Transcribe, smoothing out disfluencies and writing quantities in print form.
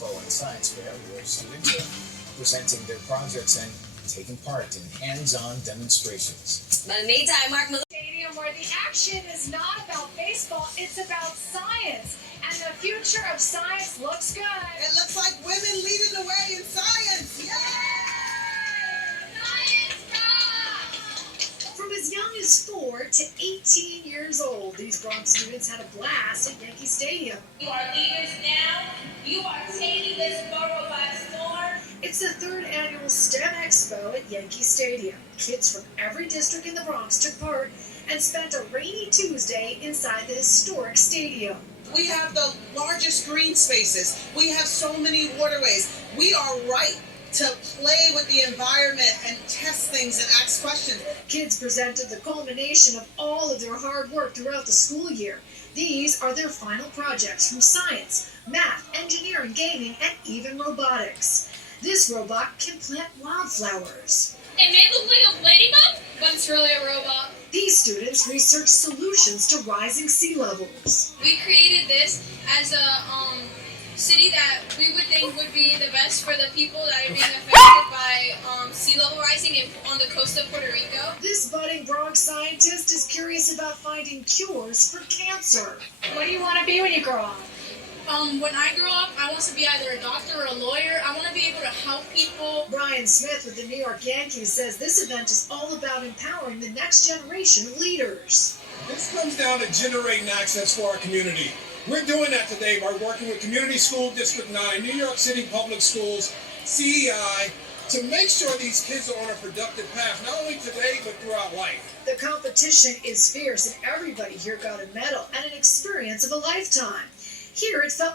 Expo and Science Fair, where students are presenting their projects and taking part in hands-on demonstrations. But in the meantime, Mark Miller Stadium, where the action is not about baseball, it's about science. And the future of science looks good. It looks like women leading the way in science. Yay! Science rock! From as young as 4 to 18 years old, these Bronx students had a blast at Yankee Stadium. You are leaders now. You are taking this borough by storm. It's the 3rd annual STEM Expo at Yankee Stadium. Kids from every district in the Bronx took part and spent a rainy Tuesday inside the historic stadium. We have the largest green spaces. We have so many waterways. We are right to play with the environment and test things and ask questions. Kids presented the culmination of all of their hard work throughout the school year. These are their final projects from science, math, engineering, gaming, and even robotics. This robot can plant wildflowers. It may look like a ladybug, but it's really a robot. These students researched solutions to rising sea levels. We created this as a city that we would think would be the best for the people that are being affected by sea level rising on the coast of Puerto Rico. This budding Bronx scientist is curious about finding cures for cancer. What do you want to be when you grow up? When I grow up, I want to be either a doctor or a lawyer. I want to be able to help people. Brian Smith with the New York Yankees says this event is all about empowering the next generation of leaders. This comes down to generating access for our community. We're doing that today by working with Community School District 9, New York City Public Schools, CEI, to make sure these kids are on a productive path, not only today, but throughout life. The competition is fierce and everybody here got a medal and an experience of a lifetime. Here it felt